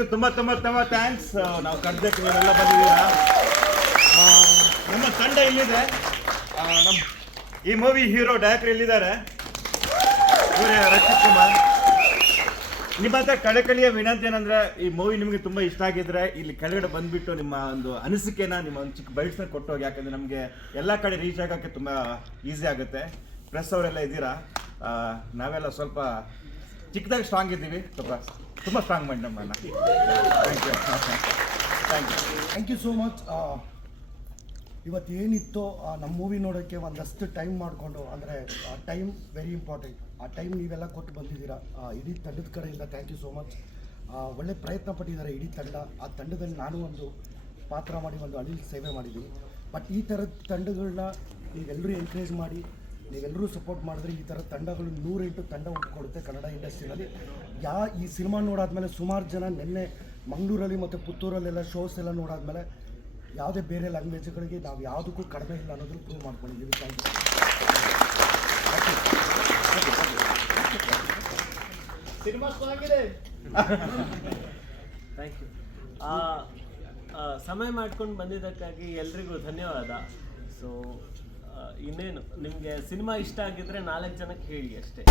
ಎಲ್ಲರಿಗೂ ತುಂಬ ತುಂಬ ತುಂಬ ಥ್ಯಾಂಕ್ಸ್. ನಾವು ಕರೆದಕ್ಕೆ ನೀವೆಲ್ಲ ಬಂದಿದ್ದೀರಾ. ನಮ್ಮ ತಂಡ ಇಲ್ಲಿದೆ. ನಮ್ಮ ಈ ಮೂವಿ ಹೀರೋ ಡೈರೆಕ್ಟರ್ ಇಲ್ಲಿದ್ದಾರೆ, ಇವರೇ ರಕ್ಷಿತ್ ಕುಮಾರ್. ನಿಮ್ಮ ಹತ್ರ ಕಳಕಳಿಯ ವಿನಂತಿ ಏನಂದರೆ, ಈ ಮೂವಿ ನಿಮಗೆ ತುಂಬ ಇಷ್ಟ ಆಗಿದ್ರೆ ಇಲ್ಲಿ ಕೆಳಗಡೆ ಬಂದುಬಿಟ್ಟು ನಿಮ್ಮ ಒಂದು ಅನಿಸಿಕೆನ, ನಿಮ್ಮ ಒಂದು ಚಿಕ್ಕ ಬೈಟ್ಸ್ನ ಕೊಟ್ಟೋಗಿ. ಯಾಕಂದರೆ ನಮಗೆ ಎಲ್ಲ ಕಡೆ ರೀಚ್ ಆಗೋಕ್ಕೆ ತುಂಬ ಈಸಿ ಆಗುತ್ತೆ. ಪ್ರೆಸ್ ಅವರೆಲ್ಲ ಇದ್ದೀರಾ, ನಾವೆಲ್ಲ ಸ್ವಲ್ಪ ಚಿಕ್ಕದಾಗಿ ಸ್ಟ್ರಾಂಗ್ ಇದ್ದೀವಿ, ಸ್ವಲ್ಪ ತುಂಬ ಸ್ಟ್ರಾಂಗ್ ಮಾಡಿ ನಮ್ಮನ್ನು. Thank you thank you so much. ಇವತ್ತು ಏನಿತ್ತು ನಮ್ಮ ಮೂವಿ ನೋಡೋಕ್ಕೆ ಒಂದಷ್ಟು ಟೈಮ್ ಮಾಡಿಕೊಂಡು, ಅಂದರೆ ಟೈಮ್ ವೆರಿ ಇಂಪಾರ್ಟೆಂಟ್. ಆ ಟೈಮ್ ನೀವೆಲ್ಲ ಕೊಟ್ಟು ಬಂದಿದ್ದೀರಾ. ಇಡೀ ತಂಡದ ಕಡೆಯಿಂದ ಥ್ಯಾಂಕ್ ಯು ಸೋ ಮಚ್. ಒಳ್ಳೆ ಪ್ರಯತ್ನ ಪಟ್ಟಿದ್ದಾರೆ ಇಡೀ ತಂಡ. ಆ ತಂಡದಲ್ಲಿ ನಾನು ಒಂದು ಪಾತ್ರ ಮಾಡಿ ಒಂದು ಅಳಿಲ್ ಸೇವೆ ಮಾಡಿದ್ದೀನಿ. ಬಟ್ ಈ ಥರದ ತಂಡಗಳನ್ನ ನೀವೆಲ್ಲರೂ ಎನ್ಕರೇಜ್ ಮಾಡಿ, ನೀವೆಲ್ಲರೂ ಸಪೋರ್ಟ್ ಮಾಡಿದ್ರೆ ಈ ಥರ ತಂಡಗಳು 108 ತಂಡ ಹುಟ್ಕೊಡುತ್ತೆ ಕನ್ನಡ ಇಂಡಸ್ಟ್ರಿನಲ್ಲಿ. ಈ ಸಿನಿಮಾ ನೋಡಾದ್ಮೇಲೆ ಸುಮಾರು ಜನ ನಿನ್ನೆ ಮಂಗಳೂರಲ್ಲಿ ಮತ್ತು ಪುತ್ತೂರಲ್ಲೆಲ್ಲ ಶೋಸ್ ಎಲ್ಲ ನೋಡಾದ್ಮೇಲೆ ಯಾವುದೇ ಬೇರೆ ಲ್ಯಾಂಗ್ವೇಜ್ಗಳಿಗೆ ನಾವು ಯಾವುದಕ್ಕೂ ಕಡಿಮೆ ಇಲ್ಲ ಅನ್ನೋದನ್ನು ಪ್ರೂವ್ ಮಾಡ್ಕೊಂಡಿದ್ದೀವಿ. Thank you. ಸಿನಿಮಾ ಆಗಿದೆ. Thank you. ಸಮಯ ಮಾಡ್ಕೊಂಡು ಬಂದಿದ್ದಕ್ಕಾಗಿ ಎಲ್ರಿಗೂ ಧನ್ಯವಾದ. ಸೊ ಇನ್ನೇನು, ನಿಮಗೆ ಸಿನಿಮಾ ಇಷ್ಟ ಆಗಿದ್ರೆ 4 ಜನಕ್ಕೆ ಹೇಳಿ ಅಷ್ಟೇ.